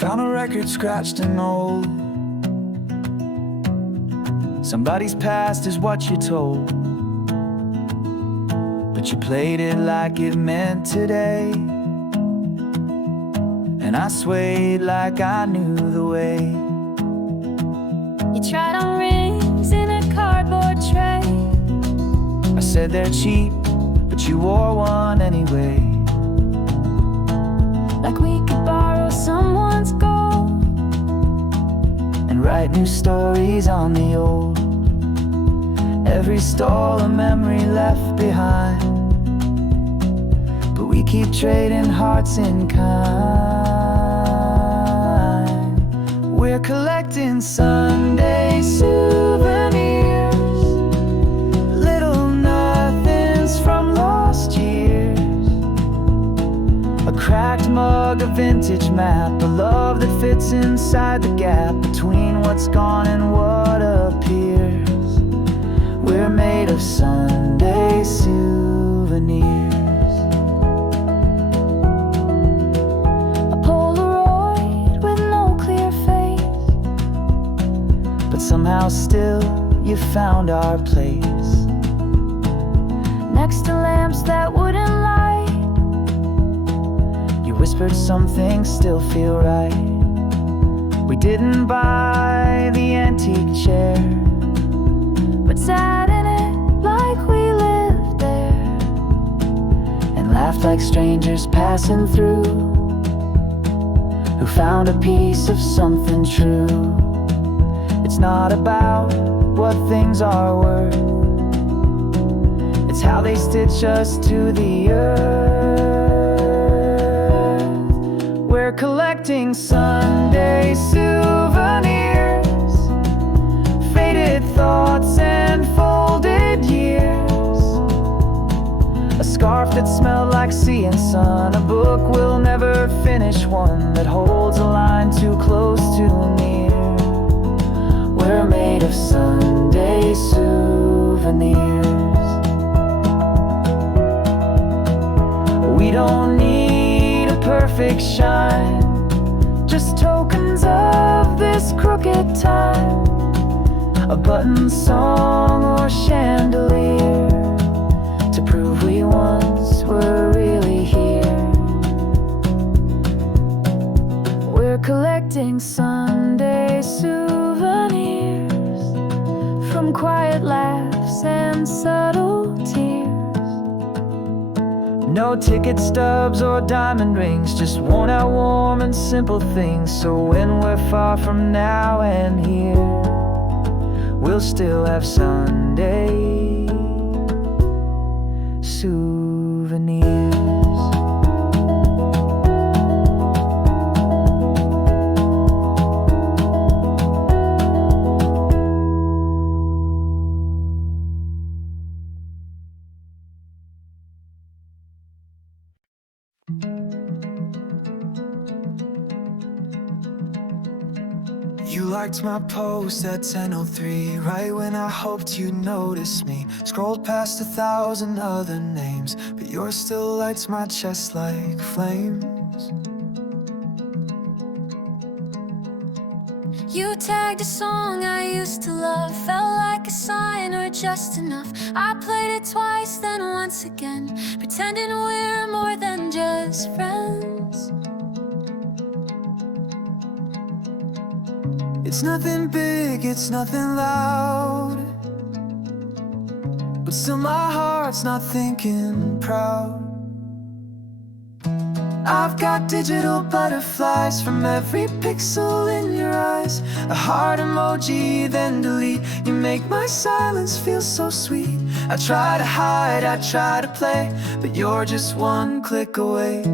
Found a record scratched and old. Somebody's past is what you're told, but you played it like it meant today. And I swayed like I knew the way. You tried on rings in a cardboard tray. I said they're cheap, but you wore one anyway. Like we could borrow someone's gold and write new stories on the old. Every stall a memory left behind, but we keep trading hearts in kind. We're collecting Sunday souvenirs, little nothings from lost years. A cracked mug, a vintage map, a love that fits inside the gap between what's gone and what appears. We're made of Sunday souvenirs. A Polaroid with no clear face, but somehow still you found our place. next to lamps that wouldn't light. You whispered some things still feel right. We didn't buy the antique chair, but sat in it like we lived there, and laughed like strangers passing through, who found a piece of something true. It's not about what things are worth, it's how they stitch us to the earth. We're collecting Sunday souvenirs, faded thoughts and folded years. A scarf that smelled like sea and sun, a book we'll never finish, one that holds a line too close, too near. We're made of Sunday souvenirs. We don't need a perfect shine, just tokens of this crooked time. A button song or chandelier to prove we once were really here. We're collecting Sunday souvenirs, from quiet laughs and subtle tears. No ticket stubs or diamond rings, just worn out warm and simple things. So when we're far from now and here, we'll still have Sunday souvenirs. You liked my post at 10:03, right when I hoped you'd notice me. Scrolled past 1,000 other names, but yours still lights my chest like flames. You tagged a song I used to love, felt like a sign or just enough. I played it twice, then once again, pretending we're more than just friends. It's nothing big, it's nothing loud, but still my heart's not thinking proud. I've got digital butterflies from every pixel in your eyes. A heart emoji, then delete. You make my silence feel so sweet. I try to hide, I try to play, but you're just one click away.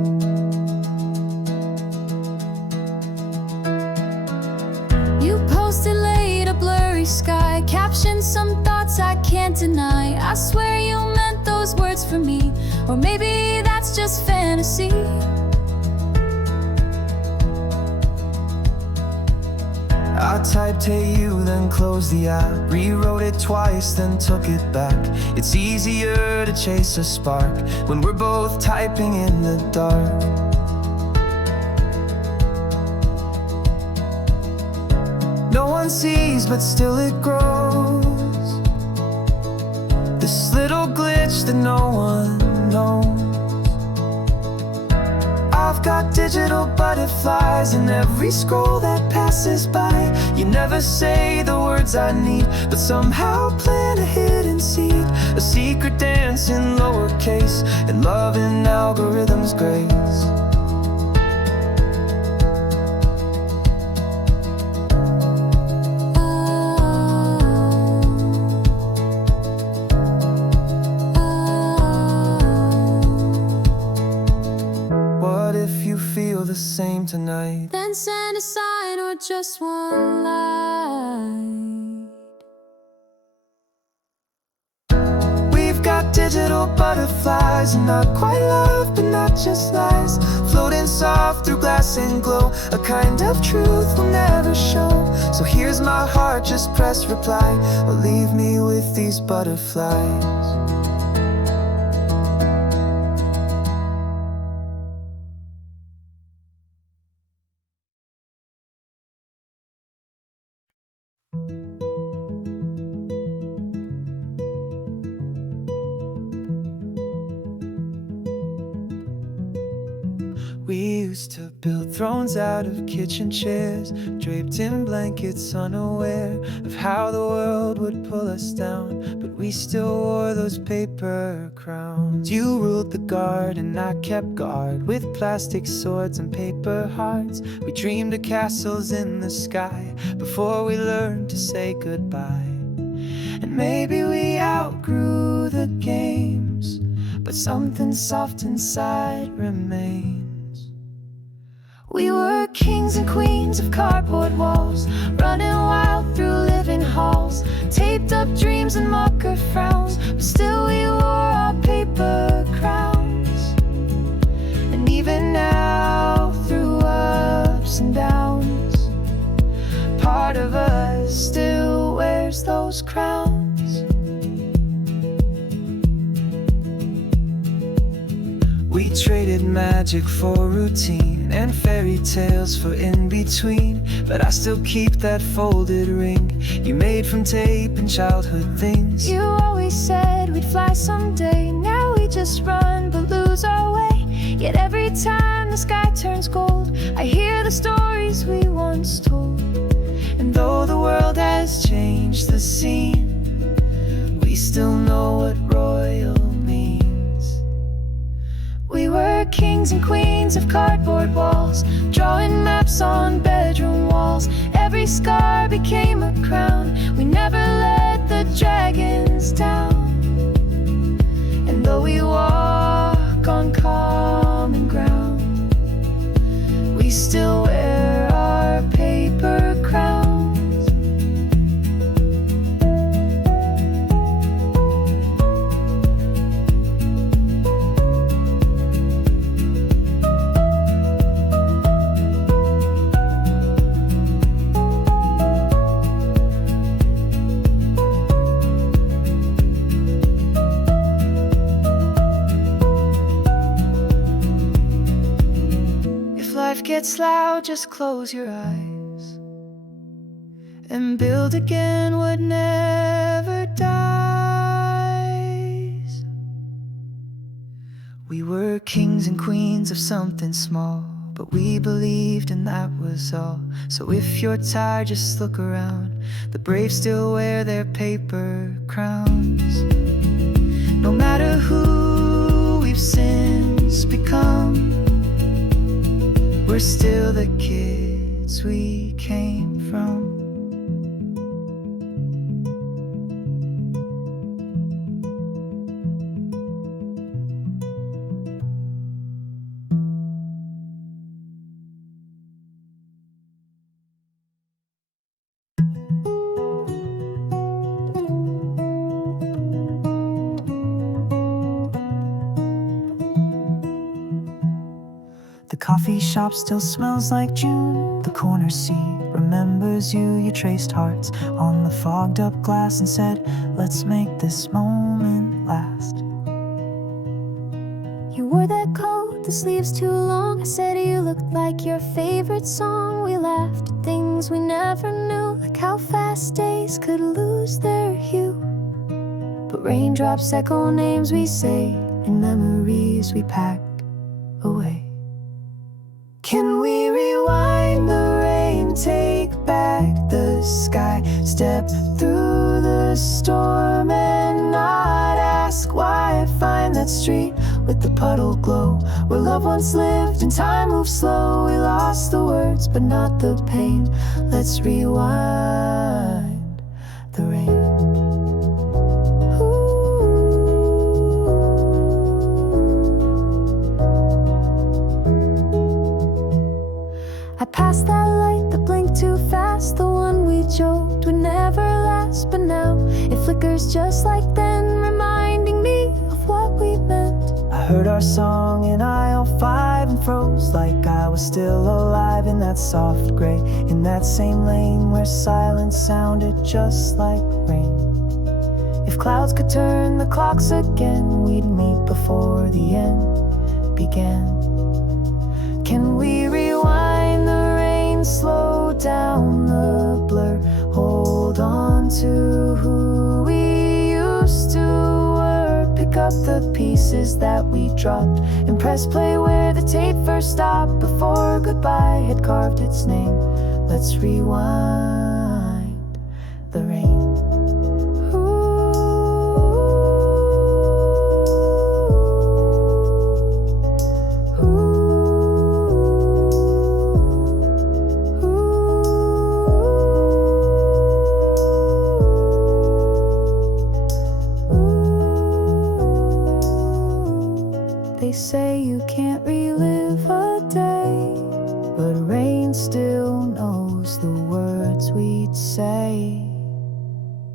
You posted late, a blurry sky, captioned some thoughts I can't deny. I swear you meant those words for me, or maybe that's just fantasy. I typed hey you, then closed the app, rewrote it twice, then took it back. It's easier to chase a spark when we're both typing in the dark. one sees, but still it grows. This little glitch that no one knows. I've got digital butterflies in every scroll that passes by. You never say the words I need, but somehow plant a hidden seed. A secret dance in lowercase, and love in algorithms' grace. Feel the same tonight, then send a sign or just one light. We've got digital butterflies, and not quite love, but not just lies, floating soft through glass and glow, a kind of truth we'll never show. So here's my heart, just press reply, or leave me with these butterflies. We used to build thrones out of kitchen chairs, draped in blankets, unaware of how the world would pull us down. But we still wore those paper crowns. You ruled the garden, I kept guard with plastic swords and paper hearts. We dreamed of castles in the sky before we learned to say goodbye. And maybe we outgrew the games, but something soft inside remains. We were kings and queens of cardboard walls, running wild through living halls, taped up dreams and marker frowns, but still we wore our paper crowns. And even now, through ups and downs, part of us still wears those crowns. We traded magic for routine and fairy tales for in-between, but I still keep that folded ring you made from tape and childhood things. You always said we'd fly someday, now we just run but lose our way. Yet every time the sky turns gold, I hear the stories we once told. And though the world has changed the scene, we still know what royal means. We were kings and queens of cardboard walls, drawing maps on bedroom walls. Every scar became a crown. We never let the dragons down. And though we walk on common ground, we still wear our paper crowns. Gets loud, just close your eyes, and build again what never dies. We were kings and queens of something small, but we believed and that was all. So if you're tired, just look around. The brave still wear their paper crowns. No matter who we've since become, we're still the kids we came from. The coffee shop still smells like June. The corner seat remembers you. You traced hearts on the fogged up glass and said, let's make this moment last. You wore that coat, the sleeves too long. I said you looked like your favorite song. We laughed at things we never knew, like how fast days could lose their hue. But raindrops echo names we say and memories we packed away. Can we rewind the rain, take back the sky, step through the storm and not ask why? Find that street with the puddle glow, where love once lived and time moved slow. We lost the words but not the pain. Let's rewind the rain. I passed that light that blinked too fast, the one we joked would never last. But now it flickers just like then, reminding me of what we meant. I heard our song in aisle 5 and froze like I was still alive in that soft gray, in that same lane where silence sounded just like rain. If clouds could turn the clocks again, we'd meet before the end began. Can we rewind the rain, slow down the blur, hold on to who we used to were, pick up the pieces that we dropped and press play where the tape first stopped, before goodbye had carved its name. Let's rewind the rain. They say you can't relive a day, but rain still knows the words we'd say.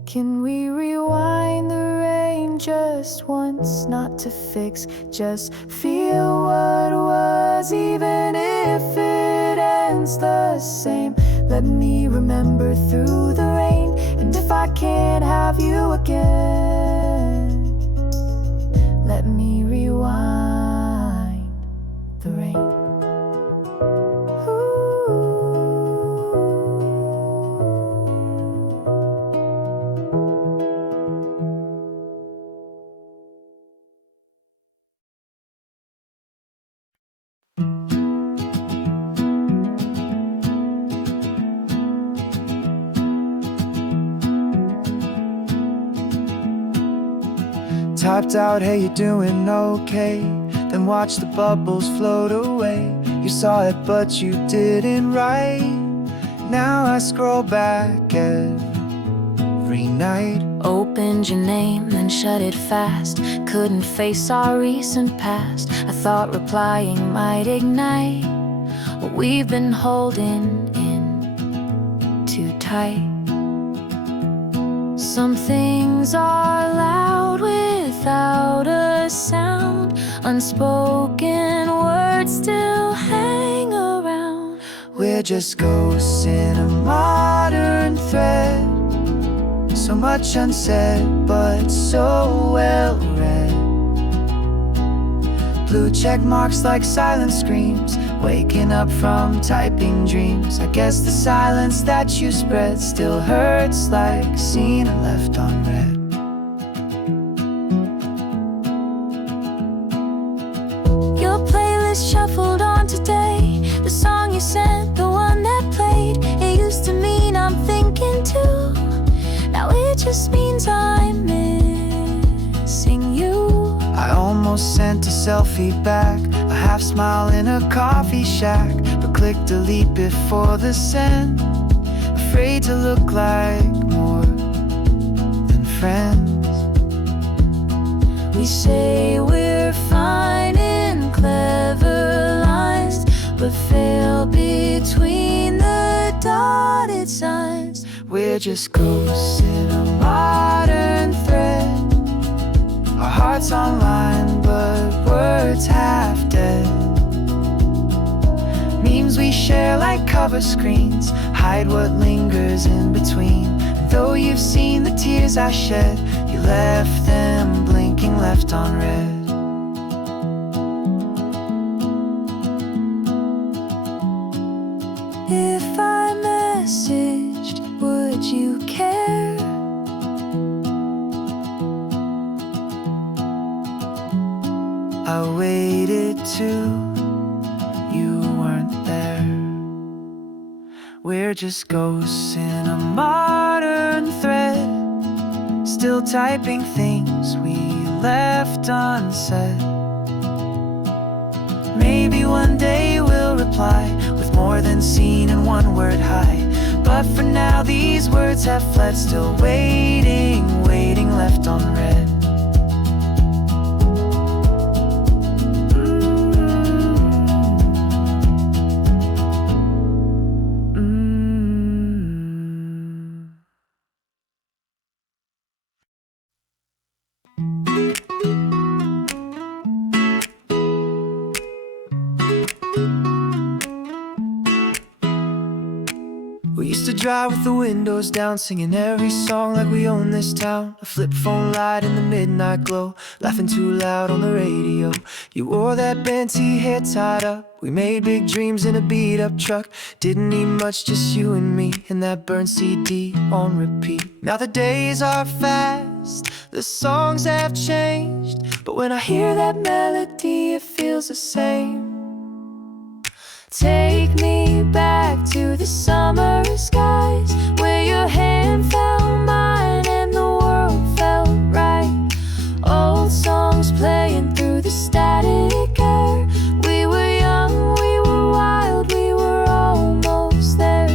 Can we rewind the rain just once, not to fix, just feel what was, even if it ends the same? Let me remember through the rain, and if I can't have you again, let me rewind the rain. Typed out, hey, you doing okay? Then watch the bubbles float away. You saw it, but you didn't write. Now I scroll back every night. Opened your name, then shut it fast. Couldn't face our recent past. I thought replying might ignite what we've been holding in too tight. Some things are loud without a sound. Unspoken words still hang around. We're just ghosts in a modern thread. So much unsaid, but so well read. Blue check marks like silent screams, waking up from typing dreams. I guess the silence that you spread still hurts like seen and left unread. Your playlist shuffled on today. The song you sent, the one that played, it used to mean I'm thinking too. Now it just means I'm missing you. I almost sent a selfie back, a half smile in a coffee shack, but clicked delete before the send. Afraid to look like more than friends. We say we're fine in clever lines, but fail between the dotted signs. We're just ghosts in a modern thread. Our hearts online, but words half dead. Memes we share like cover screens hide what lingers in between. And though you've seen the tears I shed, you left them blinking, left unread. If I messaged, would I waited too, you weren't there. We're just ghosts in a modern thread, still typing things we left unsaid. Maybe one day we'll reply with more than seen and one word hi. But for now these words have fled, still waiting, waiting, left unread. We used to drive with the windows down, singing every song like we own this town. A flip phone light in the midnight glow, laughing too loud on the radio. You wore that Bentley hair tied up, we made big dreams in a beat-up truck. Didn't need much, just you and me, and that burned CD on repeat. Now the days are fast, the songs have changed, but when I hear that melody it feels the same. Take me back to the summer skies, where your hand found mine and the world felt right. Old songs playing through the static air. We were young, we were wild, we were almost there.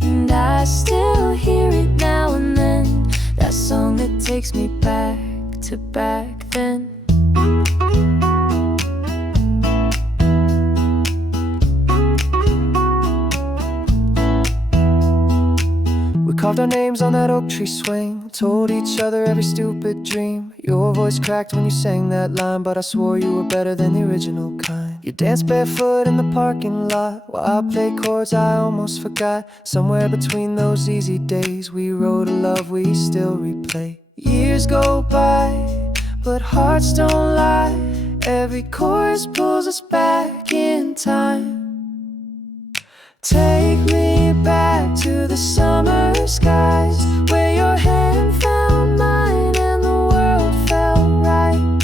And I still hear it now and then, that song that takes me back to back then. Carved our names on that oak tree swing, told each other every stupid dream. Your voice cracked when you sang that line, but I swore you were better than the original kind. You danced barefoot in the parking lot, while I played chords I almost forgot. Somewhere between those easy days, we wrote a love we still replay. Years go by, but hearts don't lie. Every chorus pulls us back in time. Take me back to the summer skies, where your hand found mine and the world felt right.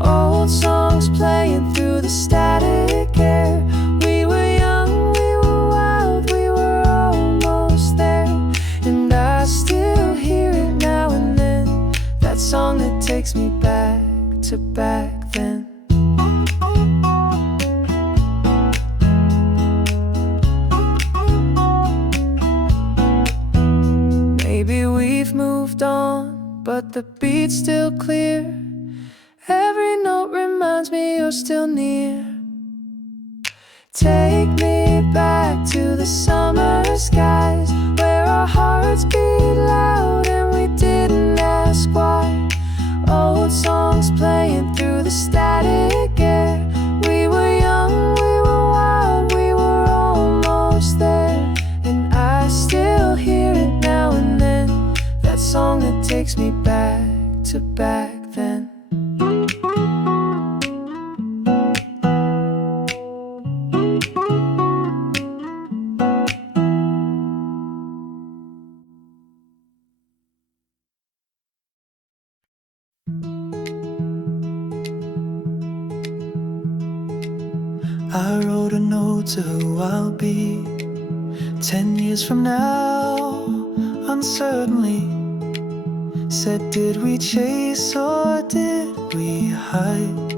Old songs playing through the static air. We were young, we were wild, we were almost there. And I still hear it now and then, that song that takes me back to back then. Maybe we've moved on, but the beat's still clear. Every note reminds me you're still near. Take me back to the summer skies, where our hearts beat loud and we didn't ask why. Old songs playing through the static air. We were young, we were wild, we were almost there. And I still hear it now and then, that song that takes me back to back then. I wrote a note to who I'll be 10 years from now, uncertainly. Said, did we chase or did we hide?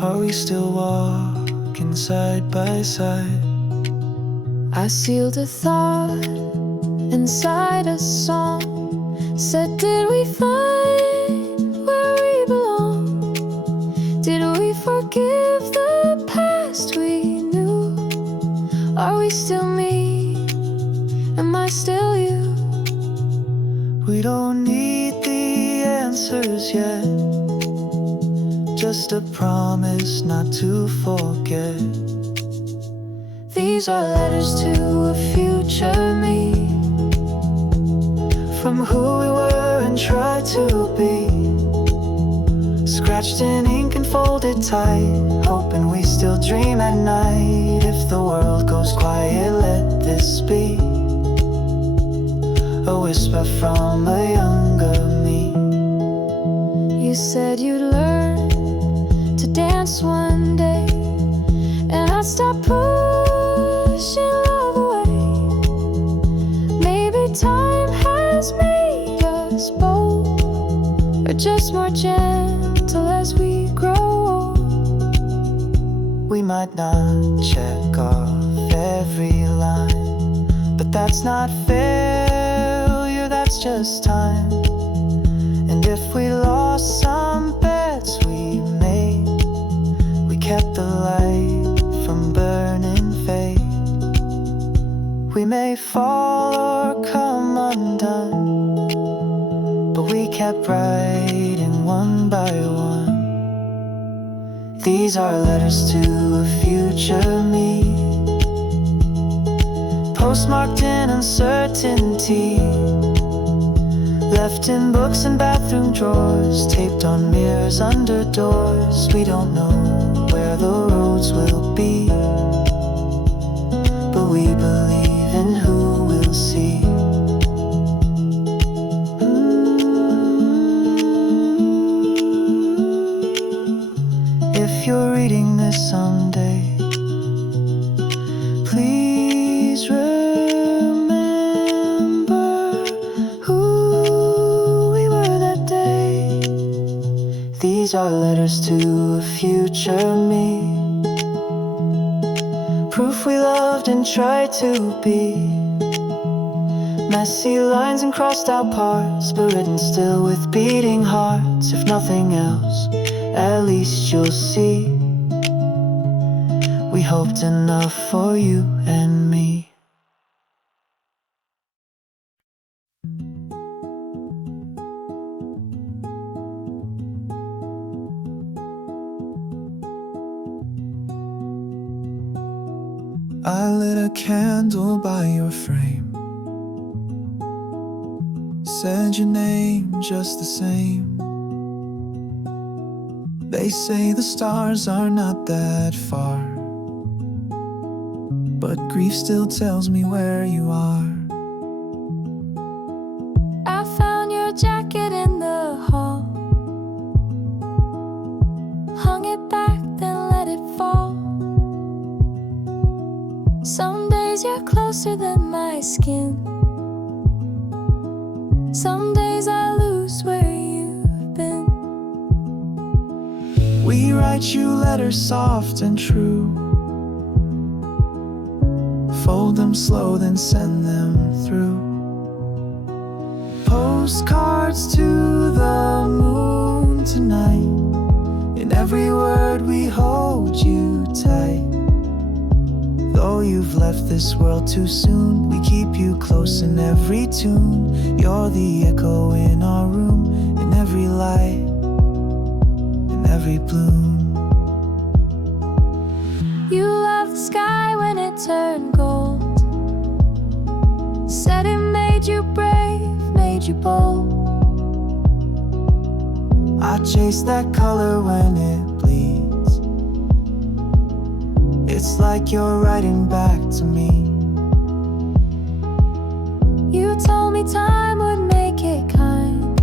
Are we still walking side by side? I sealed a thought inside a song. Said, did we find where we belong? Did we forgive the past we knew? Are we still me? Am I still you? We don't need the answers yet, just a promise not to forget. These are letters to a future me, from who we were and tried to be, scratched in ink and folded tight, hoping we still dream at night. If the world goes quiet, let this be a whisper from a younger me. You said you'd learn to dance chance one day, and I'd stop pushing love away. Maybe time has made us bold, or just more gentle as we grow old. We might not check off every line, but that's not failure, that's just time. And if we lost some bets we made, we kept the light from burning fade. We may fall or come undone, but we kept writing one by one. These are letters to a future me, postmarked in uncertainty, left in books and bathroom drawers, taped on mirrors under doors. We don't know where the roads will be, but we believe in who we'll see. If you're reading this someday, please remember who we were that day. These are letters to a future me, proof we loved and tried to be. Messy lines and crossed out parts, but written still with beating hearts. If nothing else, at least you'll see we hoped enough for you and me. I lit a candle by your frame, said your name just the same. They say the stars are not that far, but grief still tells me where you are. I found your jacket in the hall, hung it back, then let it fall. Some days you're closer than my skin, some days I lose where you've been. We write you letters soft and true, fold them slow, then send them through. Postcards to the moon tonight, in every word we hold you tight. Though you've left this world too soon, we keep you close in every tune. You're the echo in our room, in every light, in every bloom. You loved the sky when it turned gold, said it made you brave, made you bold. I chase that color when it bleeds, it's like you're writing back to me. You told me time would make it kind,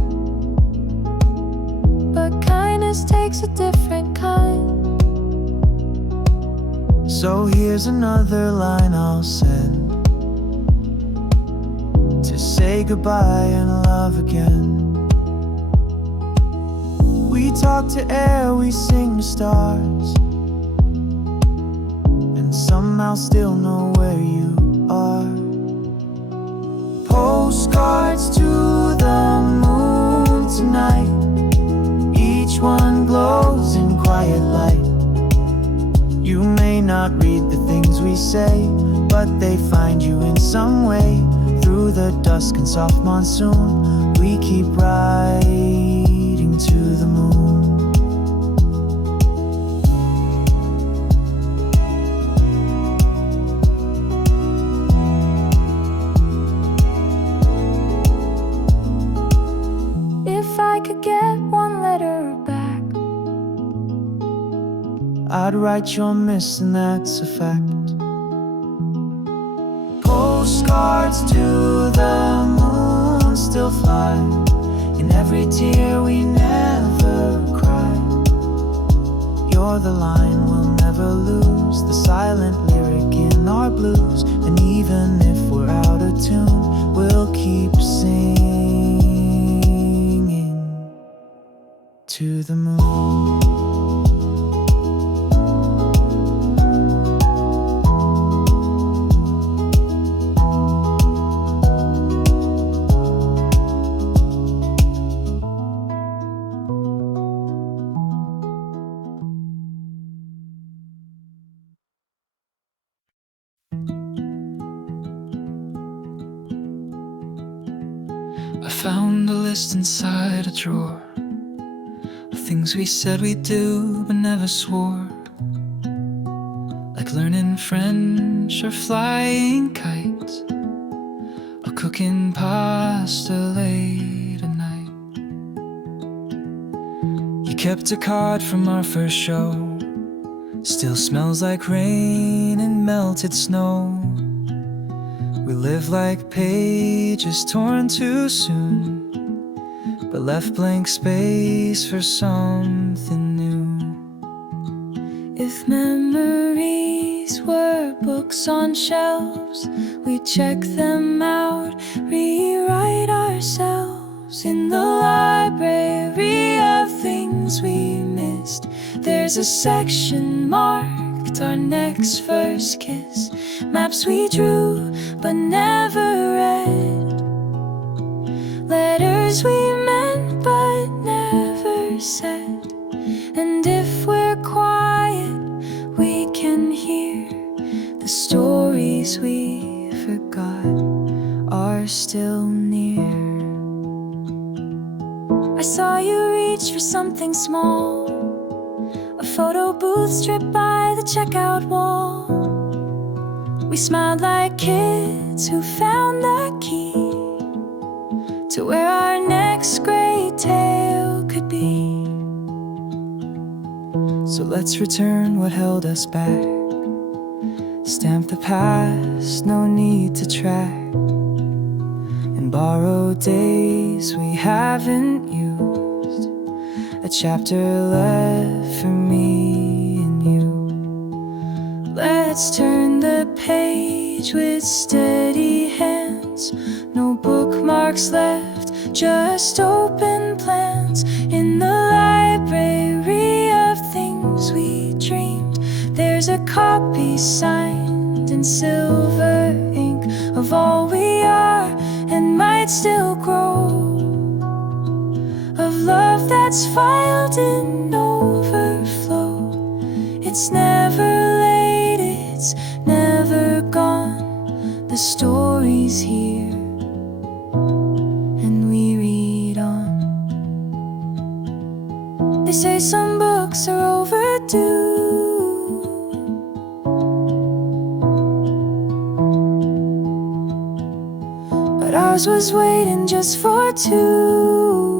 but kindness takes a different kind. So here's another line I'll send, to say goodbye and love again. We talk to air, we sing to stars, and somehow still know where you are. Postcards to the moon tonight, each one glows in quiet light. You may not read the things we say, but they find you in some way. Through the dusk and soft monsoon, we keep riding to the moon. If I could get one letter back, I'd write you're missing, that's a fact. Postcards to the moon still fly, in every tear we never cry. You're the line we'll never lose, the silent lyric in our blues. And even if we're out of tune, we'll keep singing to the moon. I found a list inside a drawer of things we said we'd do but never swore, like learning French or flying kites or cooking pasta late at night. You kept a card from our first show, still smells like rain and melted snow. We live like pages torn too soon, but left blank space for something new. If memories were books on shelves, we'd check them out, rewrite ourselves. In the library of things we missed, there's a section marked our next first kiss. Maps we drew but never read, letters we meant but never said. And if we're quiet, we can hear the stories we forgot are still near. I saw you reach for something small, a photo booth stripped by the checkout wall. We smiled like kids who found the key to where our next great tale could be. So let's return what held us back, stamp the past, no need to track, and borrow days we haven't used, a chapter left for me and you. Let's turn the page with steady hands, no bookmarks left, just open plans. In the library of things we dreamed, there's a copy signed in silver ink of all we are and might still grow, of love that's filed in overflow. It's never late, it's never gone. The story's here and we read on. They say some books are overdue, but ours was waiting just for two.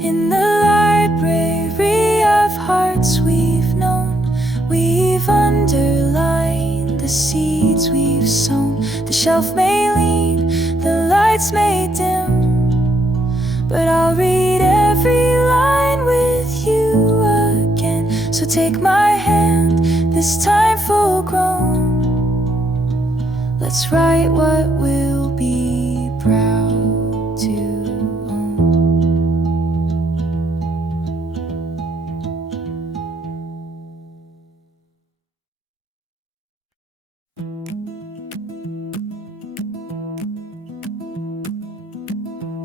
In the library of hearts we've known, we've underlined the seeds we've sown. The shelf may lean, the lights may dim, but I'll read every line with you again. So take my hand, this time full grown. Let's write what we'll be proud to own.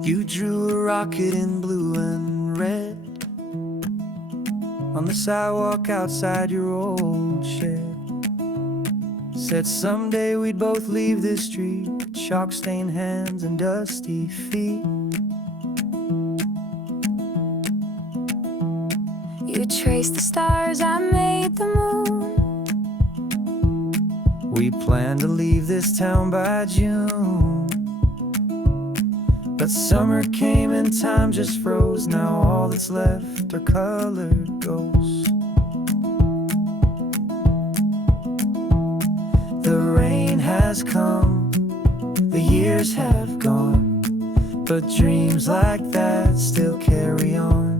You drew a rocket in blue and red on the sidewalk outside your old shed. Said someday we'd both leave this street, chalk-stained hands and dusty feet. You traced the stars, I made the moon. We planned to leave this town by June, but summer came and time just froze. Now all that's left are colored ghosts. The rain has come, the years have gone, but dreams like that still carry on.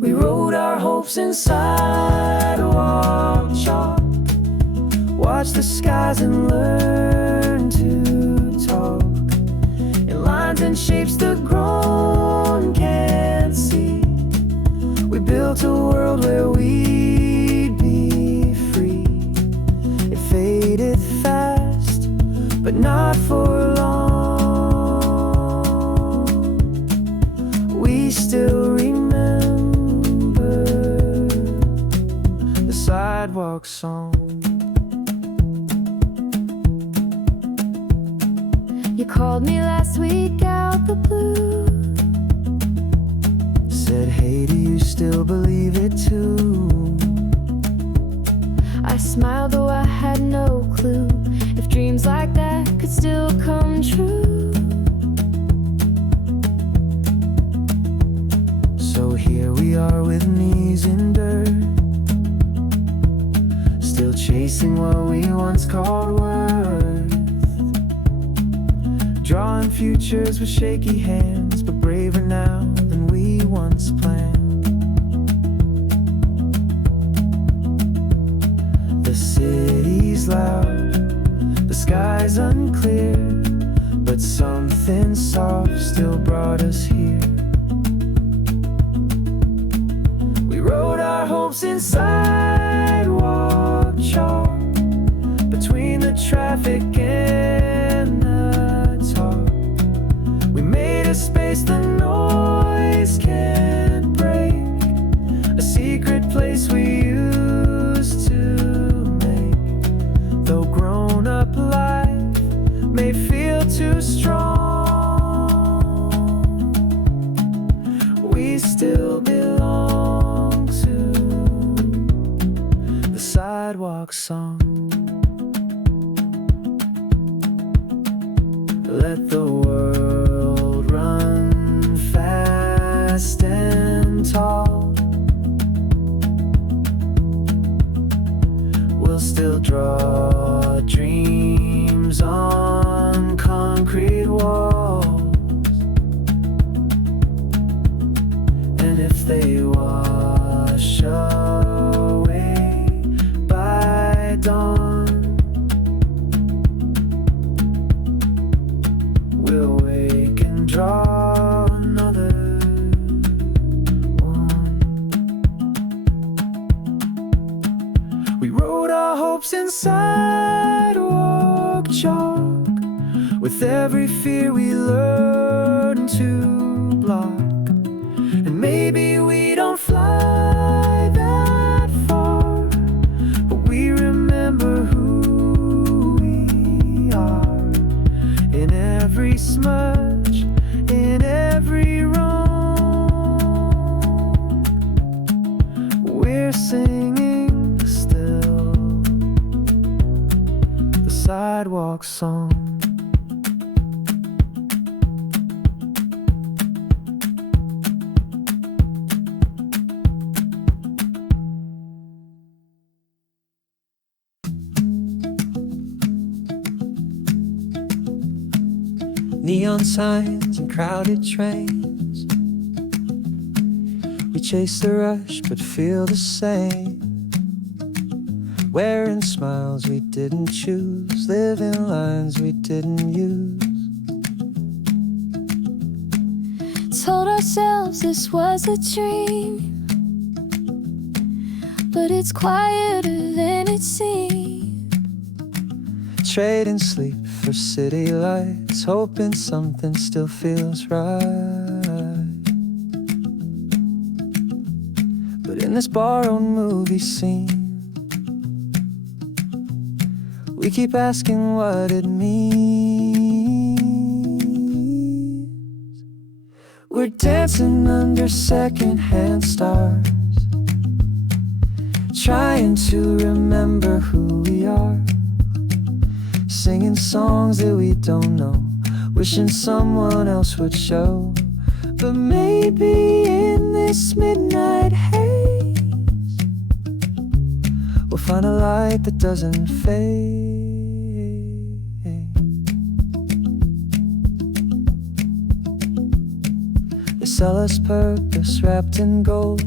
We wrote our hopes in sidewalk chalk, watched the skies and learned to talk in lines and shapes the grown can't see. We built a world where we'd be free. It faded fast, but not for long. We still remember the sidewalk song. You called me last week out the blue. Said, hey, do you still believe it too? I smiled though I had no clue if dreams like that could still come true. So here we are with knees in dirt, still chasing what we once called worth, drawing futures with shaky hands, but braver now than we once planned. The city's loud, the sky's unclear, but something soft still brought us here. We wrote our hopes in sidewalk chalk, between the traffic and the talk. We made a space the noise can't break, a secret place we used to make. Though grown-up life may feel too strong, we still belong to the sidewalk song. Let the world run fast and tall. We'll still draw dreams on concrete walls, and if they wash away by dawn, we'll wake and draw another one. We wrote our hopes in sidewalk chalk, with every fear we learned to block. And maybe we don't fly that far, but we remember who we are. In every smudge, in every wrong, we're singing still the sidewalk song. Neon signs and crowded trains, we chase the rush but feel the same. Wearing smiles we didn't choose, living lines we didn't use. Told ourselves this was a dream, but it's quieter than it seemed. Trading sleep for city lights, hoping something still feels right. But in this borrowed movie scene, we keep asking what it means. We're dancing under secondhand stars, trying to remember who we are. Singing songs that we don't know, wishing someone else would show. But maybe in this midnight haze, we'll find a light that doesn't fade. They sell us purpose wrapped in gold,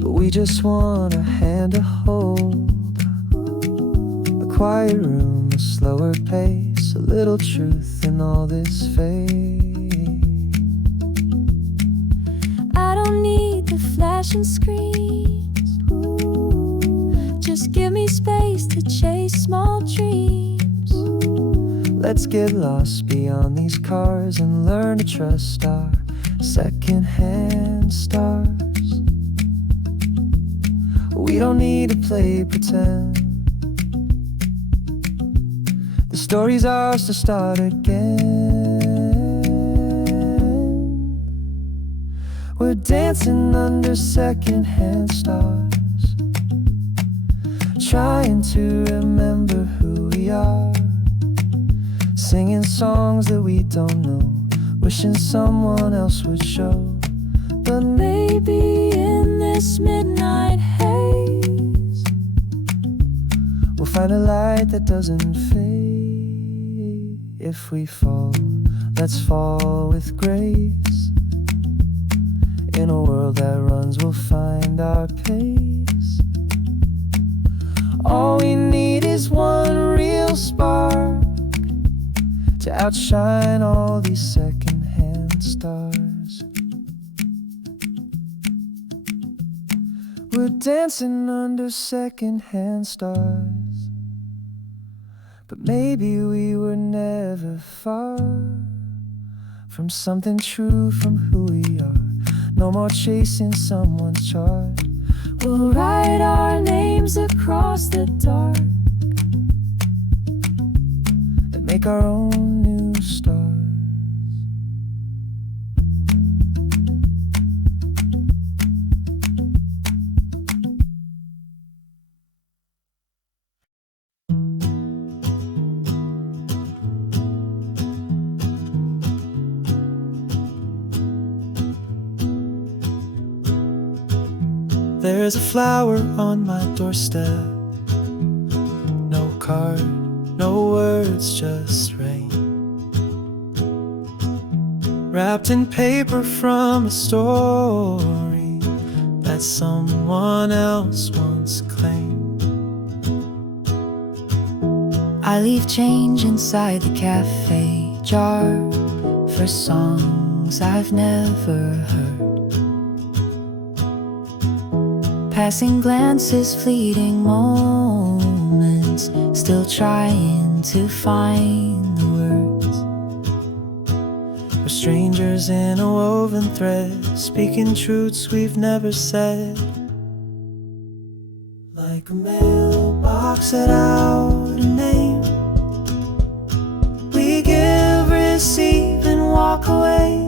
but we just want a hand to hold. A quiet room, a slower pace, a little truth in all this fake. I don't need the flashing screens, just give me space to chase small dreams. Let's get lost beyond these cars and learn to trust our secondhand stars. We don't need to play pretend. The story's ours to start again. We're dancing under secondhand stars, trying to remember who we are, singing songs that we don't know, wishing someone else would show. But maybe in this midnight haze, we'll find a light that doesn't fade. If we fall, let's fall with grace. In a world that runs, we'll find our pace. All we need is one real spark to outshine all these secondhand stars. We're dancing under secondhand stars, but maybe we were never far from something true, from who we are. No more chasing someone's chart. We'll write our names across the dark and make our own new stars. There's a flower on my doorstep. No card, no words, just rain, wrapped in paper from a story that someone else once claimed. I leave change inside the cafe jar for songs I've never heard. Passing glances, fleeting moments, still trying to find the words. We're strangers in a woven thread, speaking truths we've never said. Like a mailbox without a name, we give, receive, and walk away.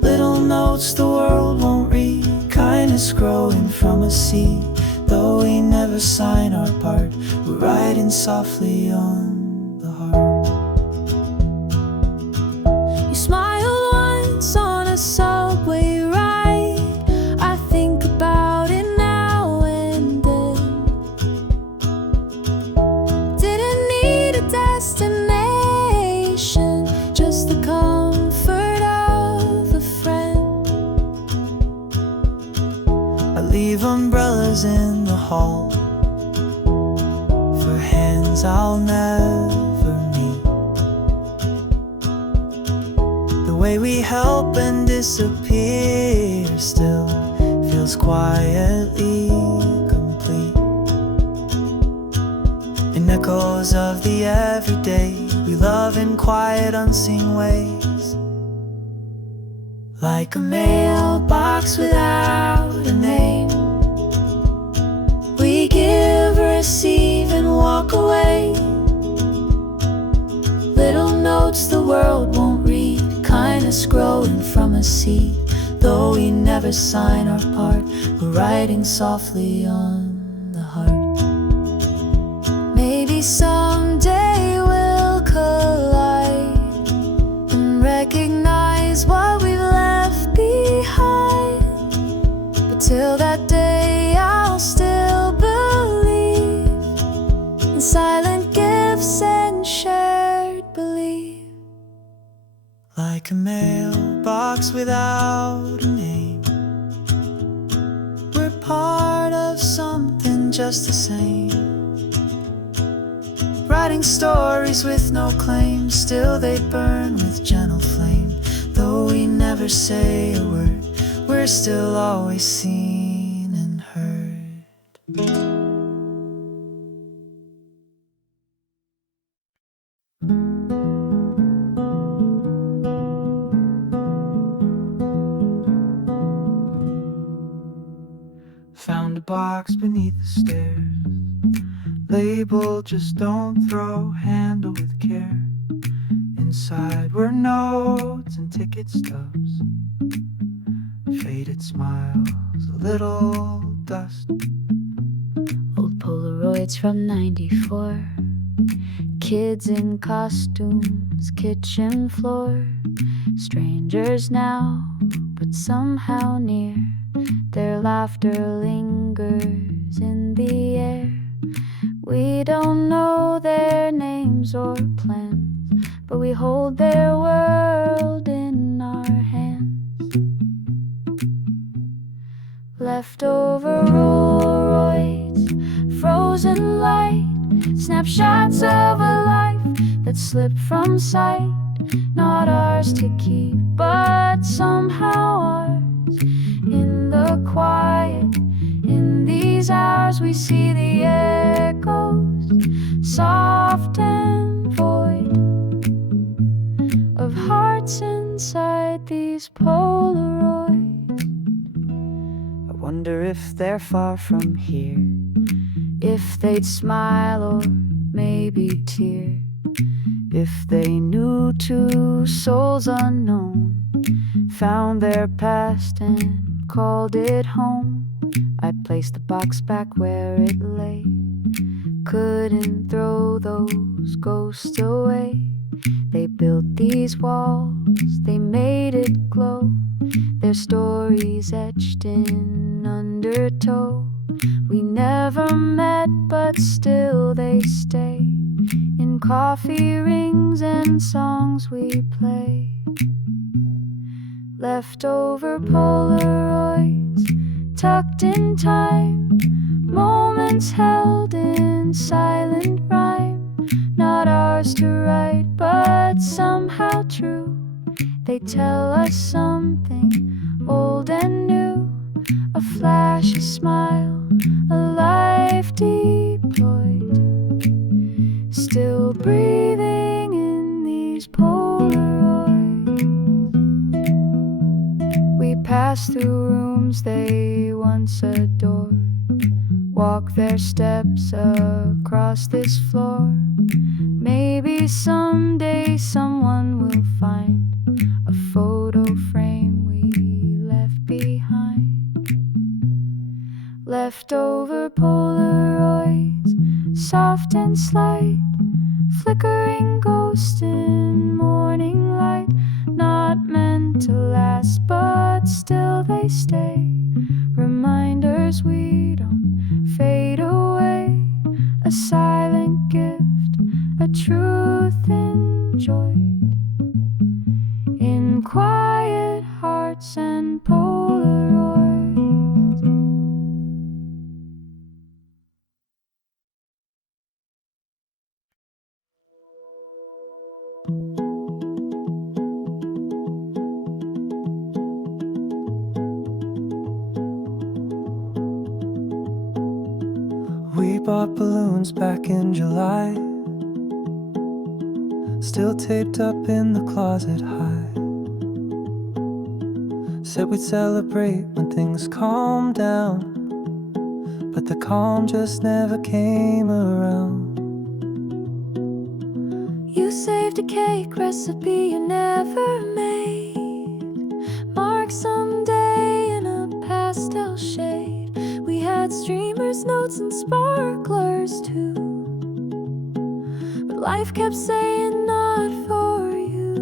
Little notes the world won't read, kindness growing from a seed. Though we never sign our part, we're writing softly on the heart. You smiled once on a subway ride, I think about it now and then. Didn't need a destination, just the comfort of a friend. I leave umbrellas in the hall for hands I'll never meet. The way we help and disappear still feels quietly complete. In echoes of the everyday, we love in quiet, unseen ways. Like a mailbox without a name, we give, receive, and walk away. Little notes the world won't read, kindness growing from a seed. Though we never sign our part, we're writing softly on the heart. Maybe someday we'll collide and recognize what we've left behind. But till that day, I'll still believe in silent gifts and shared belief. like a mailbox without a name. We're part of something just the same. Writing stories with no claim, still they burn with gentle flame. Though we never say a word, we're still always seen and heard. Found a box beneath the stairs, labeled "Just don't throw, handle with care." Inside were notes and ticket stubs, faded smiles, a little dust. Old Polaroids from '94, kids in costumes, kitchen floor. Strangers now, but somehow near. Their laughter lingers in the air. We don't know their names or plans, but we hold their world in our hands. Leftover Polaroids, frozen light, snapshots of a life that slipped from sight. Not ours to keep, but somehow ours. In the quiet, in these hours, we see the echoes, soft and void, of hearts inside these Polaroids. I wonder if they're far from here, if they'd smile or maybe tear, if they knew two souls unknown found their past and called it home. I'd place the box back where it lay, couldn't throw those ghosts away. They built these walls, they made it glow, their stories etched in undertow. We never met, but still they stay in coffee rings and songs we play. Leftover Polaroids, tucked in time, moments held in silent rhyme. Not ours to write, but somehow true. They tell us something old and new, a flash, a smile, a life deployed, still breathing in these Polaroids. We pass through rooms they once adored, walk their steps across this floor. Maybe someday someone will find a photo frame we left behind. Leftover Polaroids, soft and slight, flickering ghost in morning light. Not meant to last, but still they stay, reminders we don't fade away. A silent gift, a truth enjoyed in quiet hearts and Polaroids. We bought balloons back in July, still taped up in the closet high. Said we'd celebrate when things calmed down, but the calm just never came around. You saved a cake recipe you never made, marked someday in a pastel shade. We had streamers, notes, and sparklers too, but life kept saying not for you.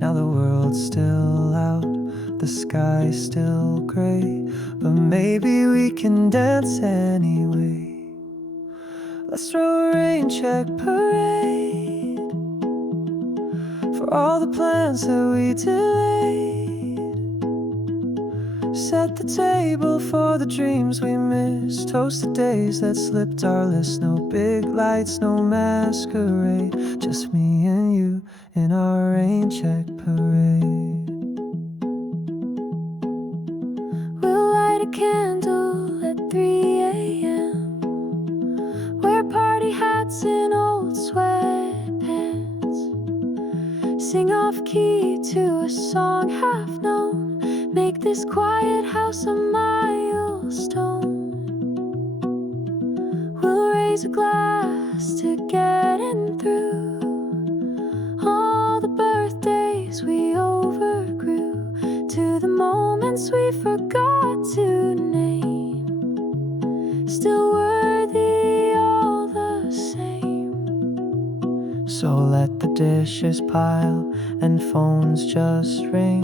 Now the world's still out, the sky's still gray, but maybe we can dance anyway. Let's throw a rain check parade for all the plans that we delayed. Set the table for the dreams we missed. Toast the days that slipped our list. No big lights, no masquerade, just me and you in our rain check parade. We'll light a candle at 3 a.m. Wear party hats and old sweatpants. Sing off key to a song half known. Make this quiet house a milestone. We'll raise a glass to getting through all the birthdays we overgrew, to the moments we forgot to name, still worthy all the same. So let the dishes pile and phones just ring.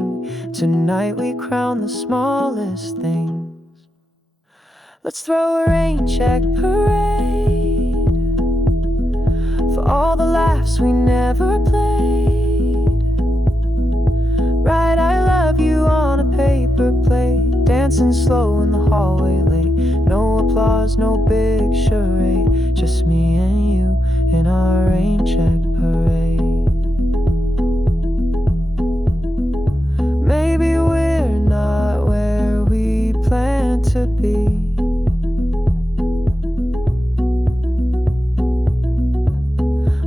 Tonight we crown the smallest things. Let's throw a rain check parade for all the laughs we never played. Write I love you on a paper plate, dancing slow in the hallway late. No applause, no big charade, just me and you in our rain check parade. Maybe we're not where we plan to be,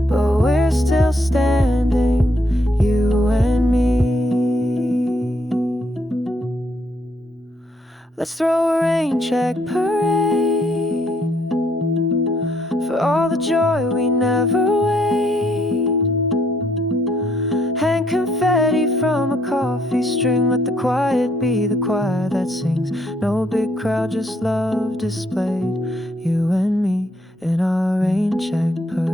but we're still standing, you and me. Let's throw a rain check parade for all the joy we never weighed. Hang confetti from a coffee string. Let the quiet be the choir that sings. No big crowd, just love displayed, you and me in our rain check parade.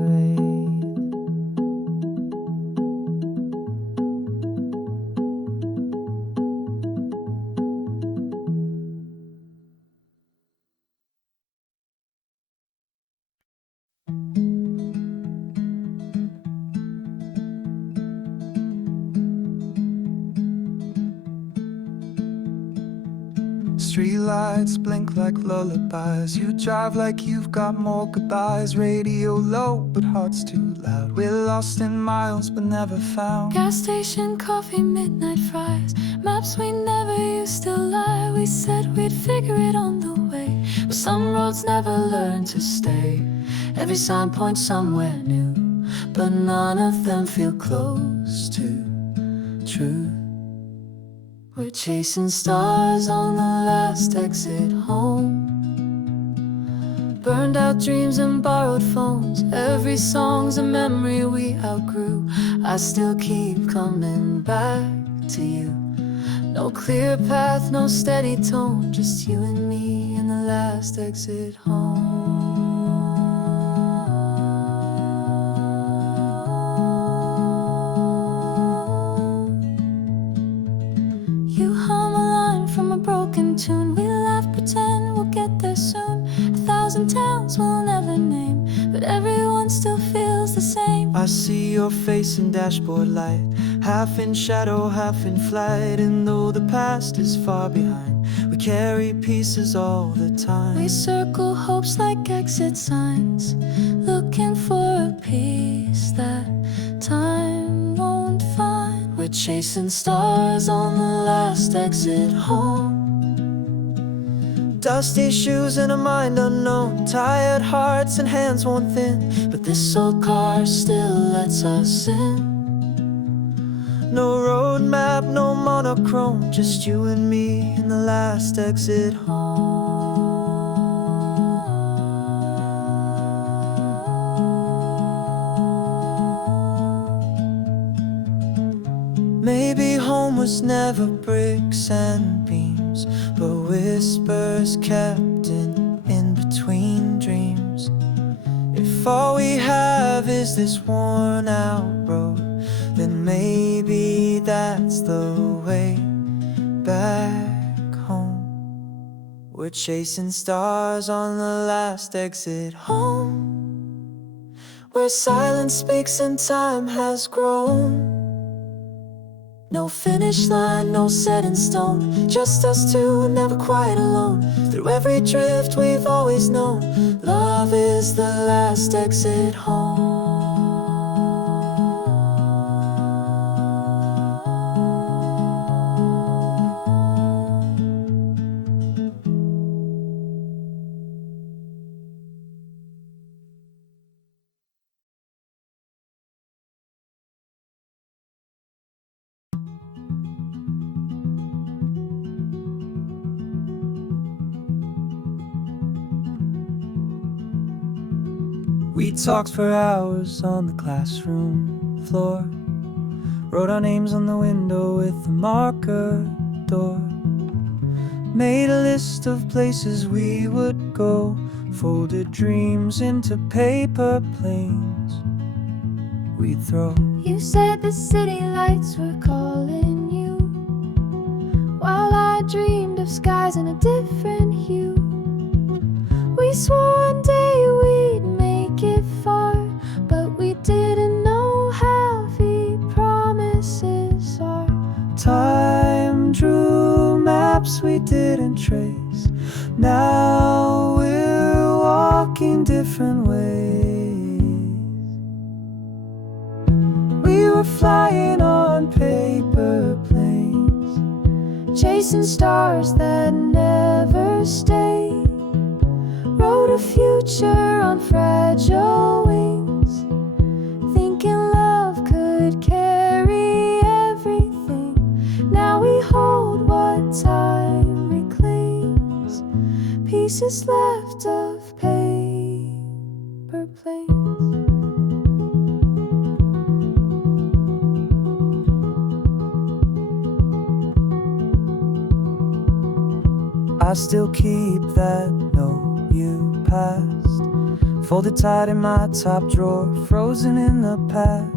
Streetlights blink like lullabies. You drive like you've got more goodbyes. Radio low, but heart's too loud. We're lost in miles, but never found. Gas station coffee, midnight fries. Maps we never used to lie. We said we'd figure it on the way, but some roads never learn to stay. Every sign points somewhere new, but none of them feel close to truth. We're chasing stars on the last exit home. Burned out dreams and borrowed phones. Every song's a memory we outgrew. I still keep coming back to you. No clear path, no steady tone, just you and me in the last exit home. You hum a line from a broken tune. We laugh, pretend we'll get there soon. 1,000 towns we'll never name, but everyone still feels the same. I see your face in dashboard light, half in shadow, half in flight. And though the past is far behind, we carry pieces all the time. We circle hopes like exit signs, looking for a piece that time won't find. We're chasing stars on the last exit home. Dusty shoes and a mind unknown, tired hearts and hands worn thin, but this old car still lets us in. No road map, no monochrome, just you and me in the last exit home. Maybe home was never bricks and beams, but whispers kept in between dreams. If all we have is this worn out road, then maybe that's the way back home. We're chasing stars on the last exit home, where silence speaks and time has grown. No finish line, no set in stone, just us two, never quite alone. Through every drift we've always known, love is the last exit home. We talked for hours on the classroom floor, wrote our names on the window with a marker door, made a list of places we would go, folded dreams into paper planes we'd throw. You said the city lights were calling you, while I dreamed of skies in a different hue. We swore one day we'd make it far, but we didn't know heavy promises are. Time drew maps we didn't trace, now we're walking different ways. We were flying on paper planes, chasing stars that never stay. Wrote a future on fragile wings, thinking love could carry everything. Now we hold what time reclaims, pieces left of paper planes. I still keep that note you passed, folded tight in my top drawer, frozen in the past.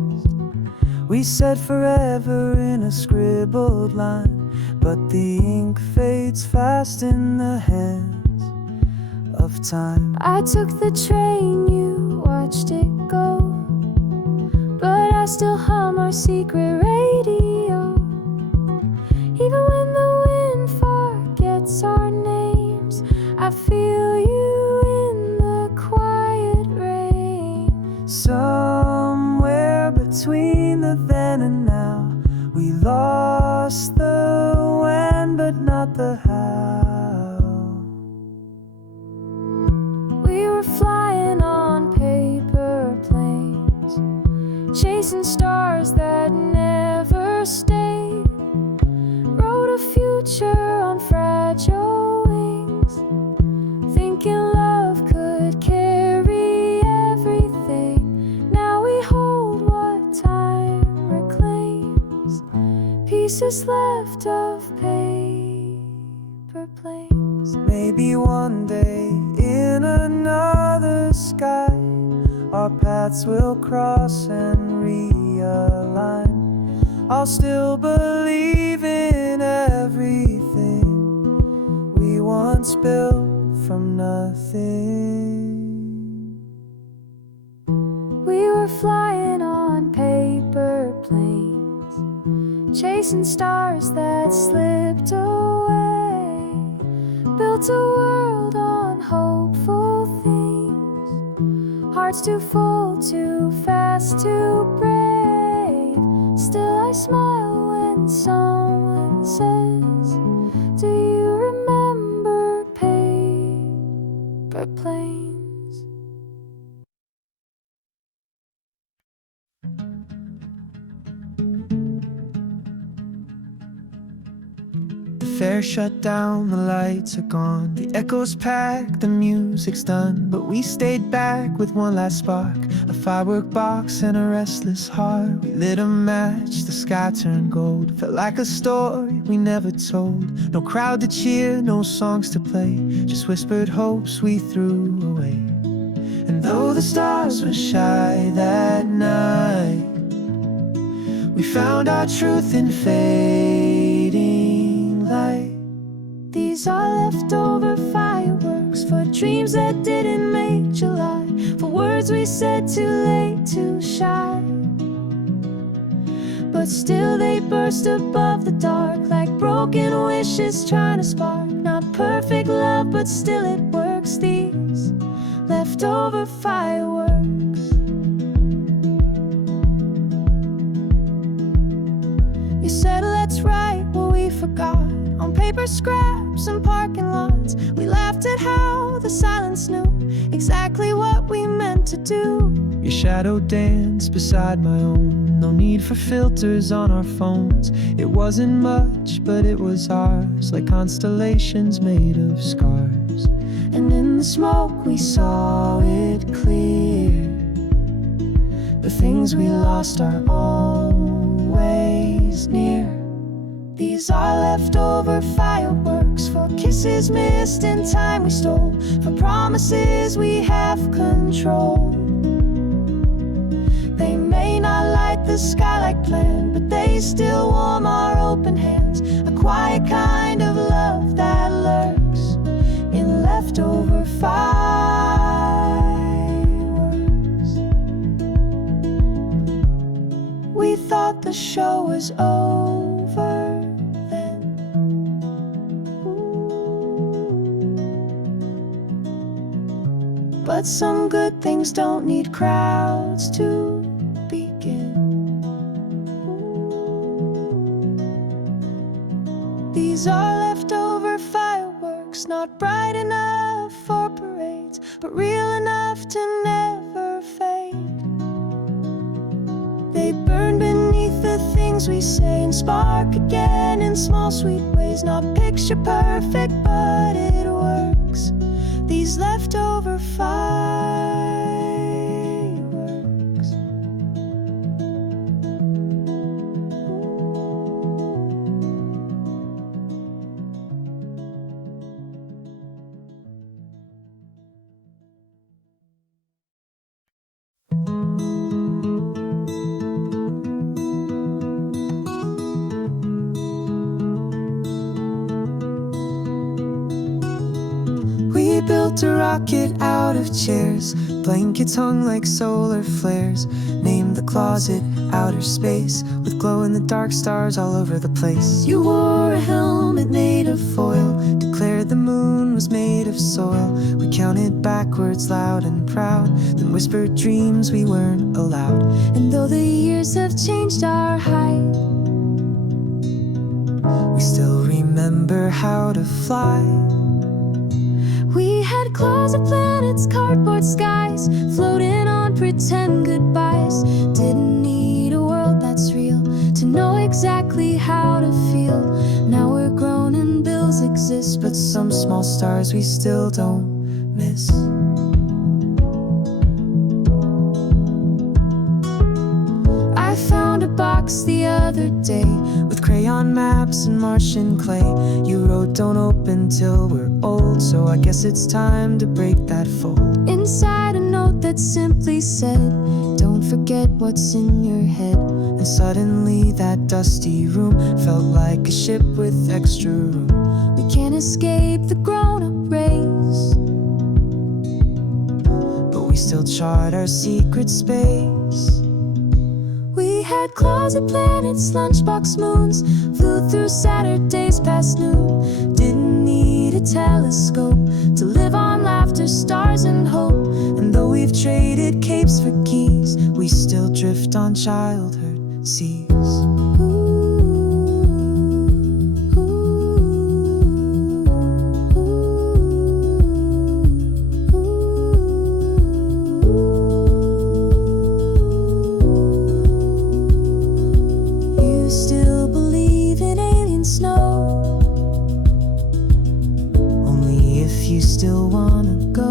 We said forever in a scribbled line, but the ink fades fast in the hands of time. I took the train, you watched it go, but I still hum our secret radio. Even when the wind forgets our names, I feel you in the quiet rain. Somewhere between the then and now, we lost the when but not the how. We were flying on paper planes, chasing stars that never stayed. Wrote a future on fragile wings, thinking love could carry everything. Now we hold what time reclaims, pieces left of paper planes. Maybe one day in another sky, our paths will cross and realign. I'll still believe in everything we once built from nothing. We were flying on paper planes, chasing stars that slipped away. Built a world on hopeful things, hearts too full, too fast, too brave. Still I smile when someone says, do you remember paper planes? The fair shut down, the lights are gone, the echoes packed, the music's done. But we stayed back with one last spark, a firework box and a restless heart. We lit a match, the sky turned gold. Felt like a story we never told. No crowd to cheer, no songs to play, just whispered hopes we threw away. And though the stars were shy that night, we found our truth in fading light. These are leftover fireworks for dreams that didn't make July, for words we said too late, too shy. but still they burst above the dark, like broken wishes trying to spark. Not perfect love, but still it works. These leftover fireworks. You said let's write what we forgot on paper scraps and parking lots. We laughed at how the silence knew exactly what we meant to do. Your shadow danced beside my own. No need for filters on our phones. It wasn't much, but it was ours, like constellations made of scars. And in the smoke we saw it clear. The things we lost are always near. These are leftover fireworks for kisses missed in time we stole, for promises we have control. They may not light the sky like planned, but they still warm our open hands. A quiet kind of love that lurks in leftover fireworks. We thought the show was over then. But some good things don't need crowds to begin. These are leftover fireworks, not bright enough for parades, but real enough to never fade. They burn beneath the things we say and spark again in small sweet ways. Not picture perfect, but it works. These leftover fireworks. We built a rocket out of chairs, blankets hung like solar flares. Named the closet outer space, with glow-in-the-dark stars all over the place. You wore a helmet made of foil, Declared the moon was made of soil. We counted backwards loud and proud, then whispered dreams we weren't allowed. And though the years have changed our height, We still remember how to fly. we had closet planets, cardboard skies, floating on pretend goodbyes. Didn't need a world that's real to know exactly how to feel. Now we're grown and bills exist, But some small stars we still don't miss. I found a box the other day With crayon maps and Martian clay. You wrote don't open till we're old, so I guess it's time to break that fold. inside a note that simply said, don't forget what's in your head. And suddenly that dusty room felt like a ship with extra room. We can't escape the grown-up race, But we still chart our secret space. we had closet planets, lunchbox moons, flew through Saturdays past noon. Didn't need a telescope to live on laughter, stars, and hope. And though we've traded capes for keys, we still drift on childhood seas. You still believe in alien snow, Only if you still wanna go.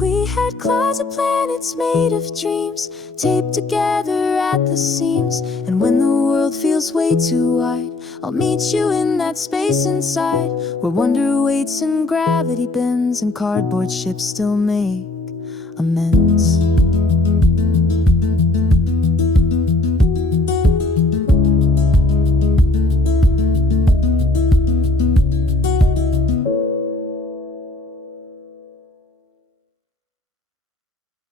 we had closet planets made of dreams, taped together at the seams. And when the world feels way too wide, I'll meet you in that space inside, Where wonder waits and gravity bends, and cardboard ships still make amends.